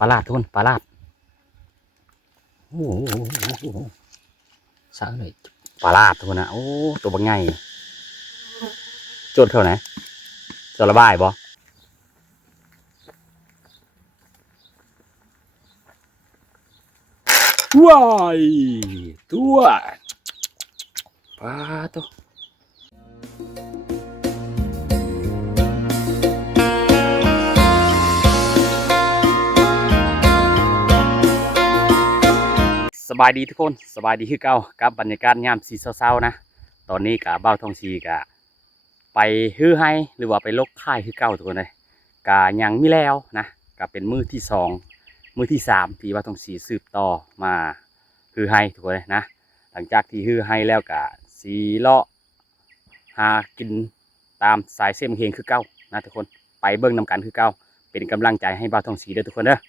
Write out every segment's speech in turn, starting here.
ปลาลาดทุกคนปลาลาดโอ้โหสะเลยปลาลาดทุกคนนะโอ้ตัวบางไงโจดเข้าไหนจะระบายบ่ว้ายตัวปลาตัวสบายดีทุกคนสบายดีคือเก่ากับบรรยากาศยามสีเศร้าๆนะตอนนี้กะเบ้าทองชีกะไปฮื้อให้หรือว่าไปลกค่ายคือเก่าทุกคนเลยกะยังไม่แล้วนะกะเป็นมื้อที่สองมื้อที่สามที่เบ้าทองชีสืบต่อมาฮื้อให้ทุกคนเลยนะหลังจากที่ฮื้อให้แล้วกะสีเลาะหากินตามสายเส้นเฮงคือเก่านะทุกคนไปเบิ่งนำกันคือเก่าเป็นกำลังใจให้เบ้าทองชีด้วยทุกคนเด้อ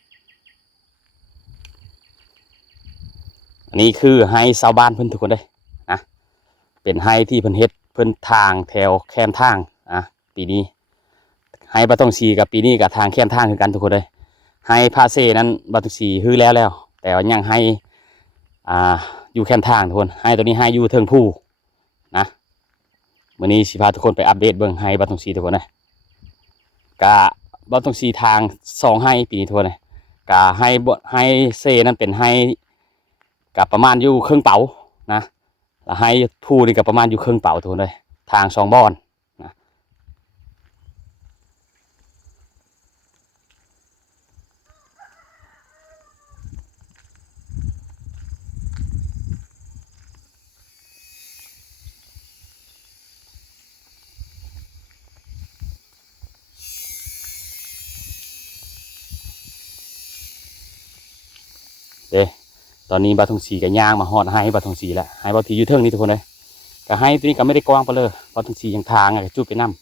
อันนี้คือไฮชาวบ้านเพิ่นทุกคนเลยนะเป็นไฮที่เพิ่นเฮ็ดเพิ่นทางแถวแคมทางปีนี้ไฮบาตองซีกับปีนี้กับทางแคมทางคือกันทุกคนเลยไฮพาเซนั้นบาตองซีฮื้อแล้วแต่ว่ายังไฮอยู่แคมทางทุกคนไฮตัวนี้ไฮอยู่เทิงผู้นะวันนี้สิพาทุกคนไปอัปเดตเบิ่งไฮบาตองซีทุกคนเลยกะบาตองซีทาง2ไฮปีนี้ทุกคนเลยกะไฮเซนั้นเป็นไฮกับประมาณอยู่ครึ่งเป๋านะแล้วให้ทูนี่กับประมาณอยู่ครึ่งเป๋าทุกคนเลยทาง2 บอนนะเด้ตอนนี้บาทงสีกับย่างมาหอดให้บาทงสีแล้วให้บาทีอยู่เทิงนี่ทุกคนเลยก็ให้ตัวนี้ก็ไม่ได้กว้างไปเลยบาทงสียังทางจุดไปน้ำ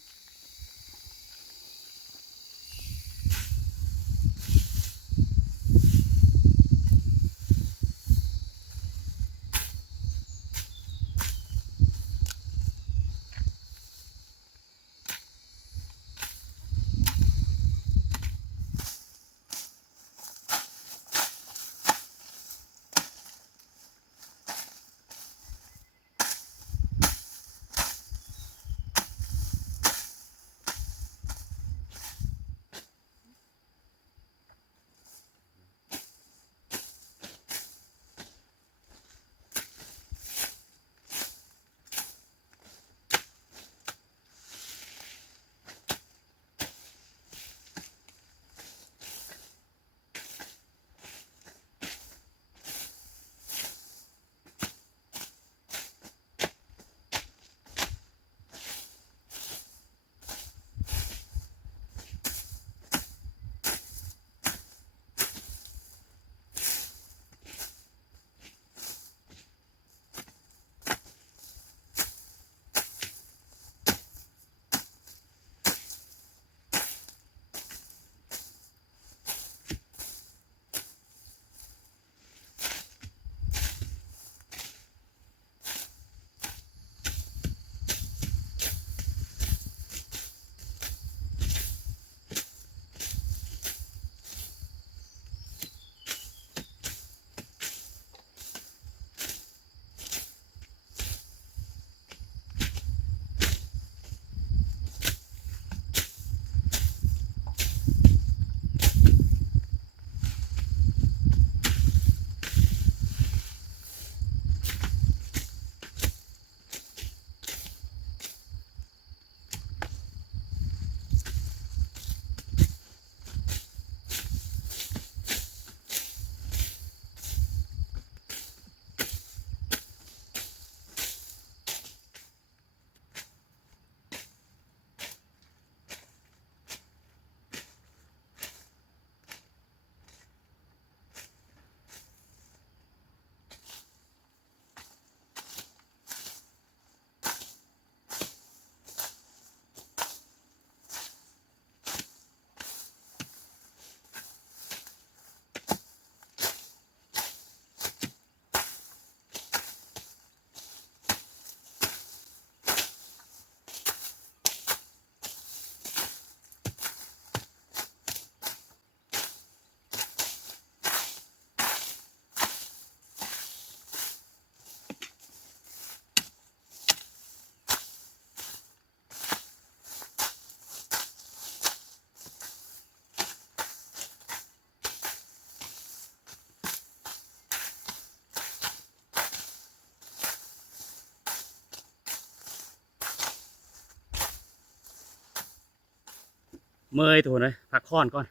เมื่อยทุกคนเลยพักค่อนก่อน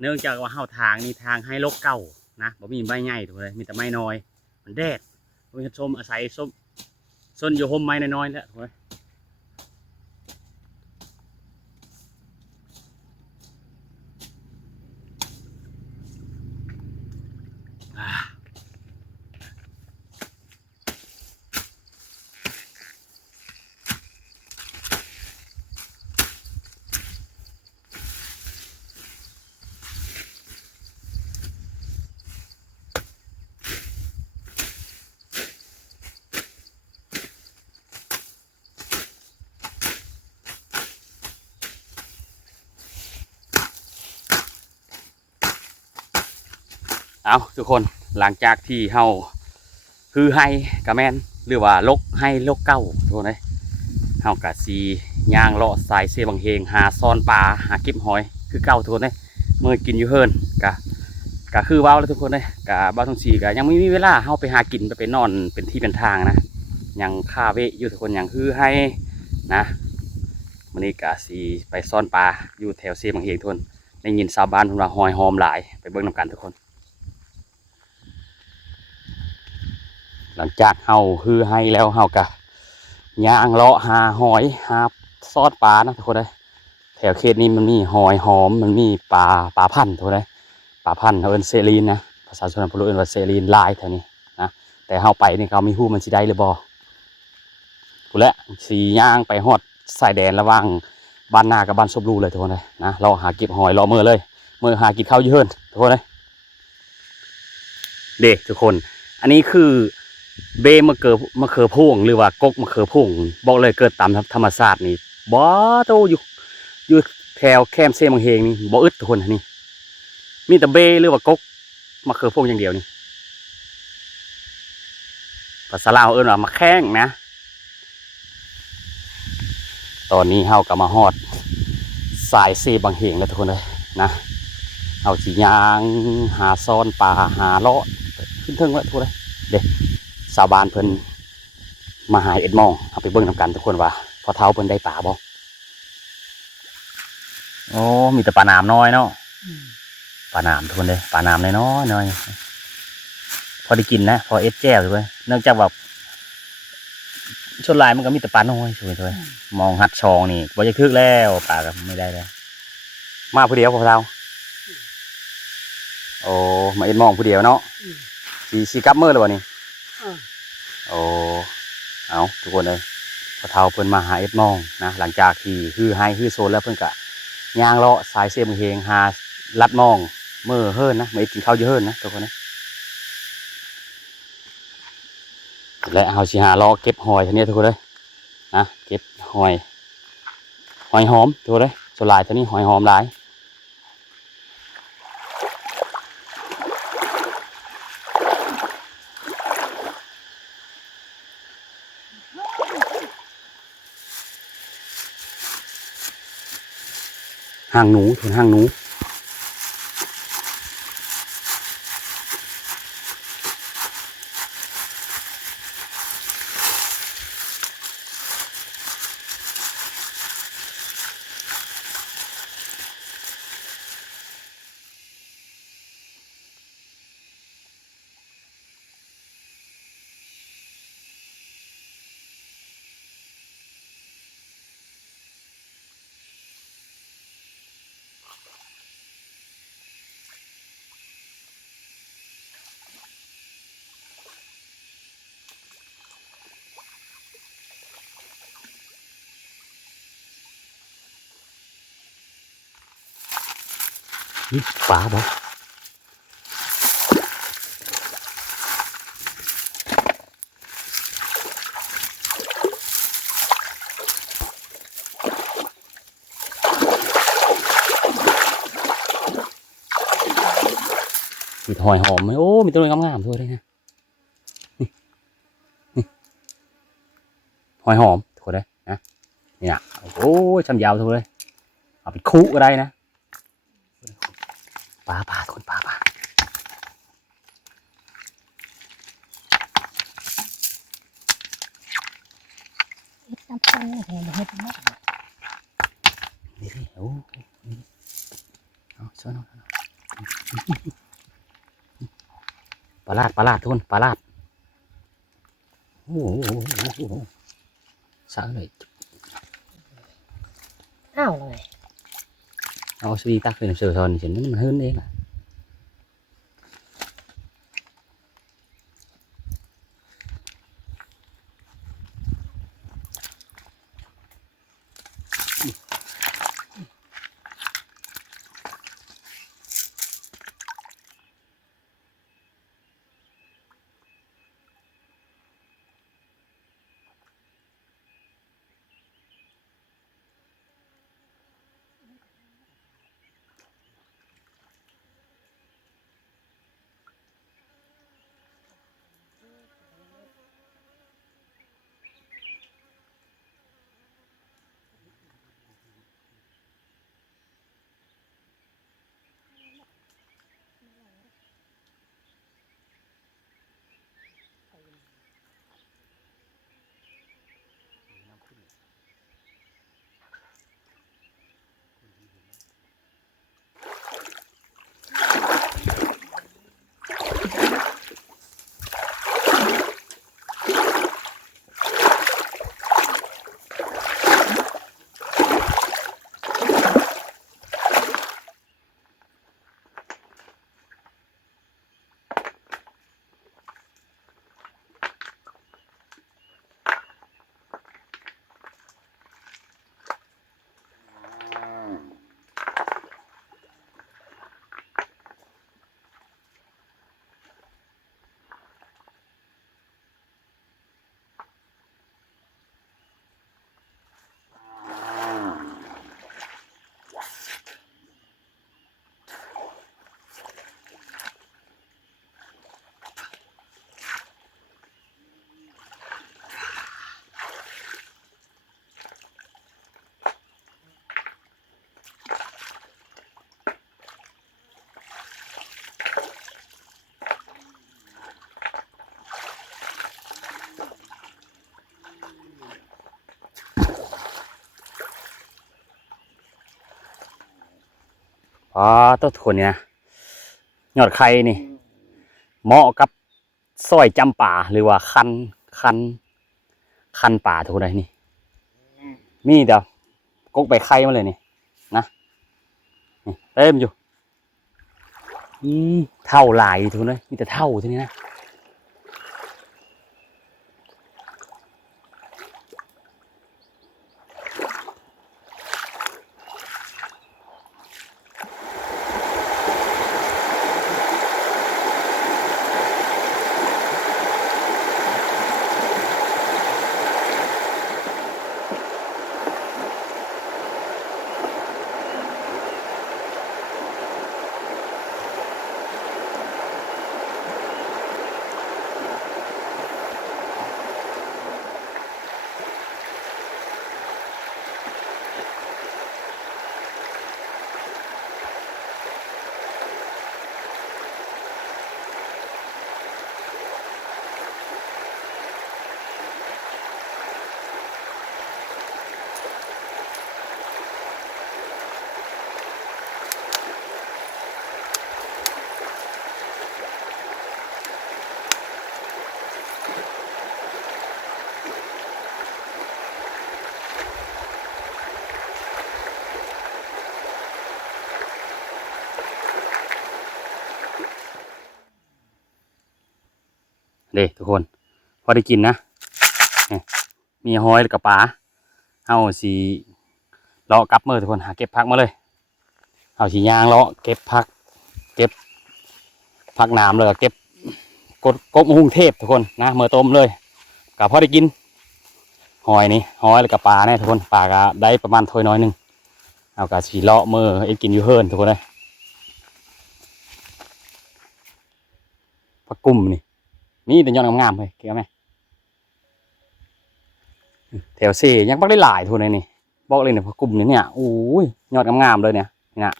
เนื่องจากว่าเฮาทางนี่ทางให้ลกเก่านะบ่มีใบใหญ่ทุกคนเลยมีแต่ไม้น้อยมันแดดมีส้มอาศัยส้นอยู่ห่มไม้น้อยๆแล้วทุกคนเลยเอาทุกคนหลังจากที่เฮาคือให้กระแมนหรือว่าลกให้ลกเก่าทุกคนเลยเฮากะซีย่างเลาะสายเสบังเฮงหาซ่อนปลาหาเก็บหอยคือเก่าทุกคนเลยเมื่อกินอยู่เฮิร์นกะคือว้าวแล้วทุกคนเลยกะบ้านทงสีกะยังไม่มีเวลาเฮาไปหากินไปนอนเป็นที่เป็นทางนะยังคาเวอยู่ทุกคนยังคือให้นะวันนี้กะซีไปซ่อนปลาอยู่แถวเสบังเฮงทุกคนได้ยินชาวบ้านพูดว่าหอยหอมหลายไปเบิ่งนำกันทุกคนหลังจากเฮาคือให้แล้วเฮากะย่างเลาะหาหอยหาซอดปลานะทุกคนเลยแถวเขตนี้มันมีหอยหอมมันมีปลาพันธุ์ทุกคนเลยปลาพันธุ์เขาเอิ้นเซรีนนะภาษาชนบทเอิ้นว่าเซรีนลายแถวนี้นะแต่เฮาไปนี่เขามีฮู้มันสิได้หรือบ่พู้นแหละสีย่างไปฮอดสายแดนระหว่างบ้านนากับบ้านซบลูเลยทุกคนเลยนะเราหาเก็บหอยรอมือเลยมือหากินข้าวเยอะทุกคนเลยเด็กทุกคนอันนี้คือเบมะเขือพวงหรือว่ากกมะเขือพวงบอกเลยเกิดตามธรรมชาตินี่บ่โตอยู่แถวแคมเซมังเฮงนี่บ่อึดทุกคนนี่มีแต่เบหรือว่ากกมะเขือพวงอย่างเดียวนี่ภาษาลาวเอิ้นว่ามะแข้งนะตอนนี้เฮาก็มาฮอดสายเซบังเฮงแล้วทุกคนเลยนะเฮาสิย่างหาซ่อนปลาหาเลาะขึ้นเทิงแล้วทุกคนเลยเด็กชาวบ้านเพิ่นมาหาเอ็ดมองเอาไปเบิ่งนำกันทุกคนว่าพอเท้าเพิ่นได้ปลาบ่โอ้มีแต่ปลาหนามน้อยเนาะปลาหนามทุกคนเลยปลาหนามน้อยน้อยพอได้กินนะพอเอ็ดแจ่วด้วยเนื่องจากแบบชนลายมันก็มีแต่ปลาน้อยสวยๆมองหัดชองนี่บ่จะคึกแล้วปลาก็ไม่ได้แล้วมาผู้เดียวพอเท้าโอ้มาเอ็ดมองผู้เดียวเนาะสีกับมือเลยวะนี่โอ้เอาทุกคนเลยพอเท้าเพิ่นมาหาเอ็ดมองนะหลังจากที่ฮือไฮฮือโซนแล้วเพิ่นกะย่างเลาะสายเสียมเฮงหาลัดมองเมื่อเฮิรนนะไม่กินข้าวเยอะเฮิรนนะทุกคนนะและเฮาสิหาเลาะเก็บหอยทีนี้ทุกคนเลยนะเก็บหอยหอมทุกคนเลยส่วนหลายทีนี้หอยหอมหลายห่างหนูทุนห่างหนูนี่ปลาบ่มีหอยหอมไหมโอ้มีตัวงามๆด้วยเลยนะนี่หอยหอมทุกคนเลยนะเนี่ยโอ้ชั้นยาวทุกคนเลยเอาไปคุก็ได้นะปลาคนปลาเฮ็ดน้ำตาลแห้งเฮ็ดมากนี่ วยน้องปลาลาดทุนปลาลาดโอ้โหสาวเลยอ้าวเลยเอาสวีตักเป็นเสือทอนเห็นมันหื้นเองล่ะอ๋อต้นทุนเนี่ยยอดไข่นี่เหมาะกับซอยจำป่าหรือว่าคันป่าทุกคนเลยนี่มีเดี๋ยวกกใบไข่มาเลยนี่นะนี่เต็มอยู่เท่าหลายทุกคนเลยมีแต่เท่าที่นี่นะเด้ทุกคนพอได้กินนะนี่มีหอยกับปลาเอาสีเลาะกลับมือทุกคนหาเก็บพักมาเลยเอาสียางเลาะเก็บพักน้ำเลยเก็บกบหุ่งเทพทุกคนนะเมื่อต้มเลยกับพอได้กินหอยนี่หอยกับปลาเนี่ยทุกคนปลาก็ได้ประมาณถ้วยน้อยหนึ่งเอากับสีเลาะมือไอ้กินอยู่เฮิร์นทุกคนเลยผักกุ่มนี่แต่ยอดงามๆเลยเกี่ยวไหมแถวเซ่ยังบักได้หลายทุกคนเลยนี่บอกเลยเนี่ยผักกุ่มเนี่ยโอ้ยยอดงามๆเลยเนี่ยนี่นะ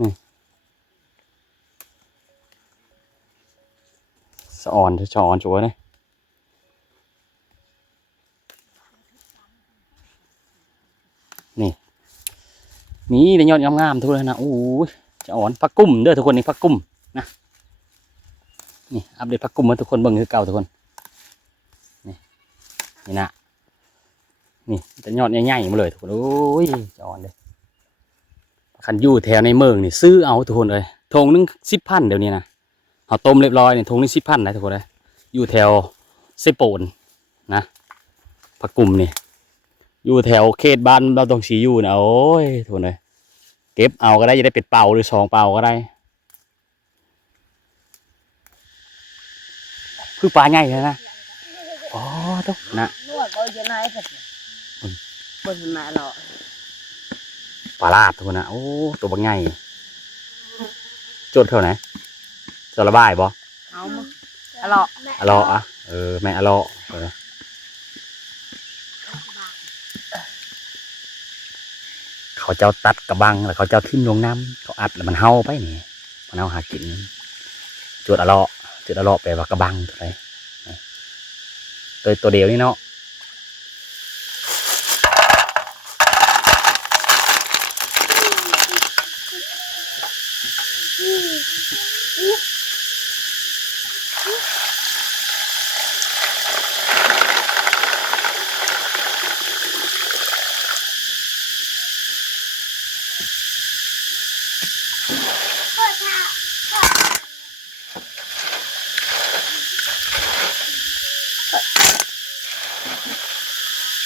นี่สะออนชอนจัวเนี่ยนี่ นี่ได้ยอดงามๆทุกคนนะโอ้ยจะอ่อนผักกุ้มเด้อทุกคนนี่ผักกุ้มนะนี่อัปเดตผักกุ้มมาทุกคนเบิ่งคือเก่าทุกคนนี่นี่นะนี่จะยอดใหญ่ๆมาเลยทุกคนโอ้ยจะอ่อนเลยคันอยู่แถวในเมืองนี่ซื้อเอาทุกคนเลยทงนึง10,000เดี๋ยวนี้นะเอาต้มเรียบร้อยเนี่ยทงนึง10,000นะทุกคนเลยอยู่แถวเซโปนนะผักกุ้มนี่อยู่แถวเขตบ้านเราต้องสีอยู่นะโอ้ยทุกคนเลยเก็บเอาก็ได้จะได้เป็ดเป่าหรือ2 เป่าก็ได้คือปลาใหญ่เลยนะอ๋อตุ๊กนะ นวดบ่จะนายสักบ่สมาหรอก ปลาลาดทุกคนนะโอ้ตัวบางใหญ่โจดเข้าไหนจระบายบ่ เอามาอะหรอ อะลออ่ะแม่อะลอเขาเจ้าตัดกระบังแล้วเขาเจ้าทิ่มลงน้ำเขาอัดแล้วมันเห่าไปนี่มันเอาหากินจุดอะลอจุดอะลอแปลว่ากระบังตัวไหนตัวเดียวนี่เนาะ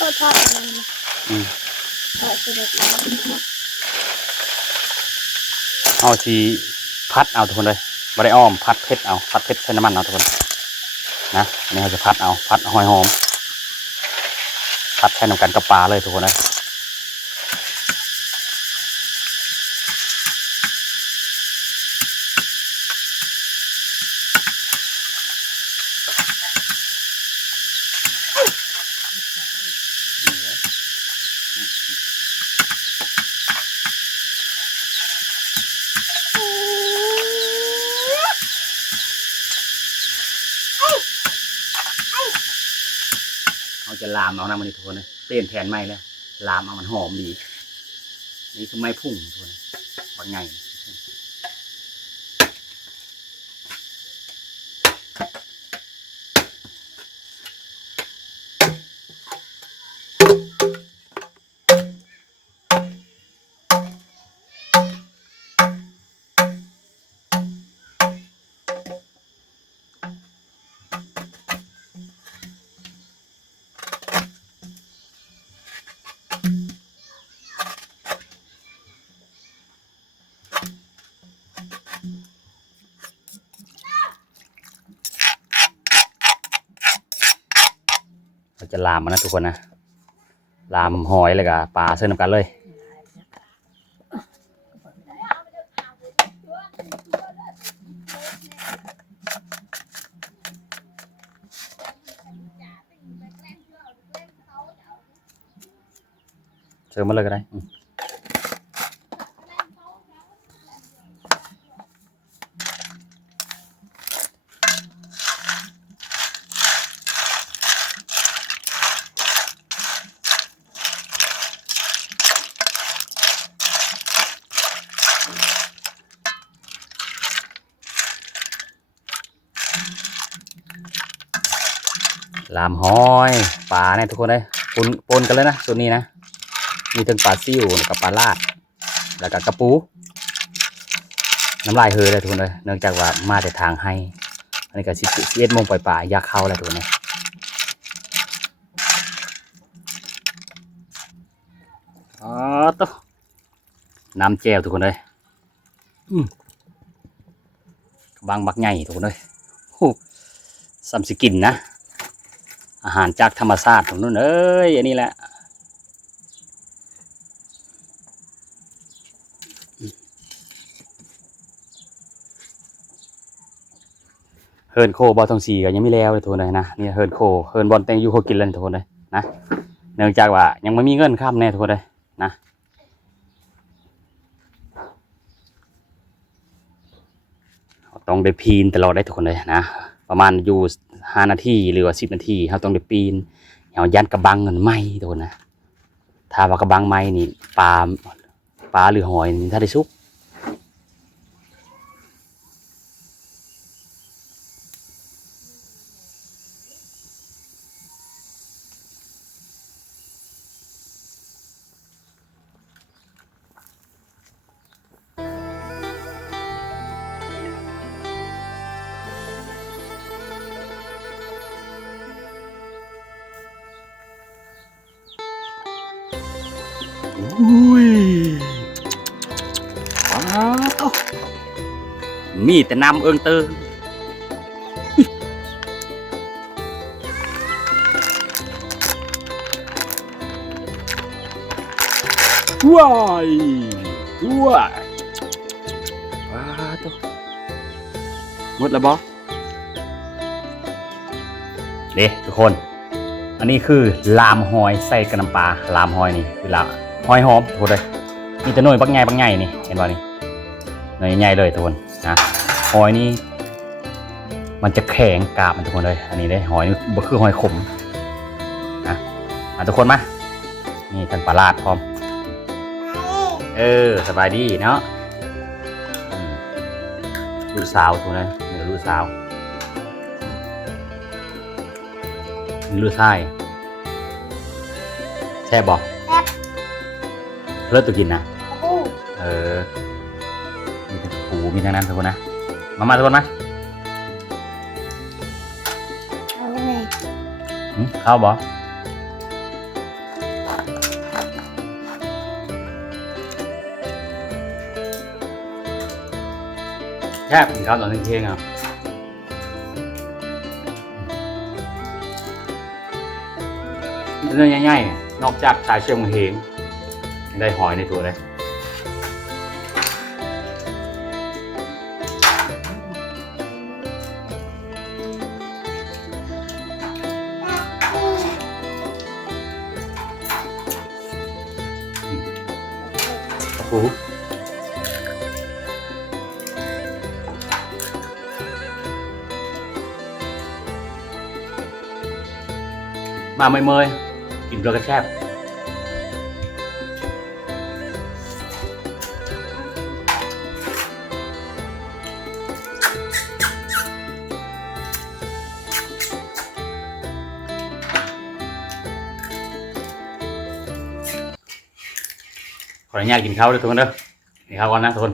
ก็ทอดมันทอดเสร็จแล้ว เอาชีพัดเอาทุกคนเลยไม่ได้อ้อมพัดเพชรเอาพัดเพชรใช้น้ำมันเอาทุกคนนะอันนี้เราจะพัดเอาพัดหอยหอมพัดใช้น้ำกันกับปลาเลยทุกคนนะเราจะลามเอานะมันนี่ทุกคนนะเปลี่ยนแผนใหม่แล้วลามเอามันหอมดีนี่คือไม้พุ่งทุกคนบางไงเราจะลามมันนะทุกคนนะลามหอยเลยกับปลาเส้นน้ำกันเลยเชิญมาเลยก็ได้ลามหอยปลาเนี่ยทุกคนเลยปนกันเลยนะส่วนนี้นะมีทั้งปลาซิ่วกับปลาลาดแล้วก็กระปูน้ำลายเฮยเลยทุกคนเลยเนื่องจากว่ามาแต่ทางให้อันนี้ก็11 โมงปล่อยๆอยากเข้าแล้วทุกคนเลยอ๋อตุ๊กน้ำแจ่วทุกคนเลยบางบักใหญ่ทุกคนเลยซัมสิกินนะอาหารจากธรรมชาติของนู้นเอ้ยอันนี้แหละเฮิร์นโคบอลทองสีก็ยังไม่แล้วเลยทุกคนเลยนะนี่เฮิร์นโคเฮิร์นบอลแตงยูโคกินเลยทุกคนเลยนะเนื่องจากว่ายังไม่มีเงินข้ามแน่ทุกคนเลยนะต้องได้ปีนตลอดได้ทุกคนเลยนะประมาณอยู่5 นาทีหรือว่า10 นาทีเขาต้องได้ปีนเอายันกระบังเงินไหมทุกคนนะถ้าว่ากระบังไหมนี่ปลา ปลาหรือหอยนี่ถ้าได้ซุปอุ้ยว้าวมีแต่น้ำเอิงเตอร์ว้ายว้ายว้าวตัวหมดแล้วบอเด้ทุกคน อันนี้คือลามหอยใส่กระน้ำปลาลามหอยนี่คือลามหอยหอมทุกคนเลยมีแต่หน่วยบักใหญ่บักใหญ่นี่เห็นป่ะนี่หน่วยใหญ่เลยทุกคนนะหอยนี่มันจะแข็งกราบมันทุกคนเลยอันนี้ได้หอยนี่บ่คือหอยขมนะมาทุกคนมานี่ท่านปลาลาดพร้อมสบายดีเนาะลูกสาวทุกคนเลยเดี๋ยวลูกสาวมีลูกชายแช่บอก แซ่บ เลิศตัวกินนะ ปู มีแต่ปูมีทั้งนั้นทุกคนนะมาทุกคนมา เอาเลย เข้าบอกแค่กินข้าวตอนเที่ยงอ่ะเรื่องง่ายๆนอกจากชายเชียงเฮงได้หอยในตัวเลยปูมาเมยๆกินเกลือกระแชบขออนุญาตกินข้าวด้วยทุกคนเด้อกินข้าวก่อนนะทุกคน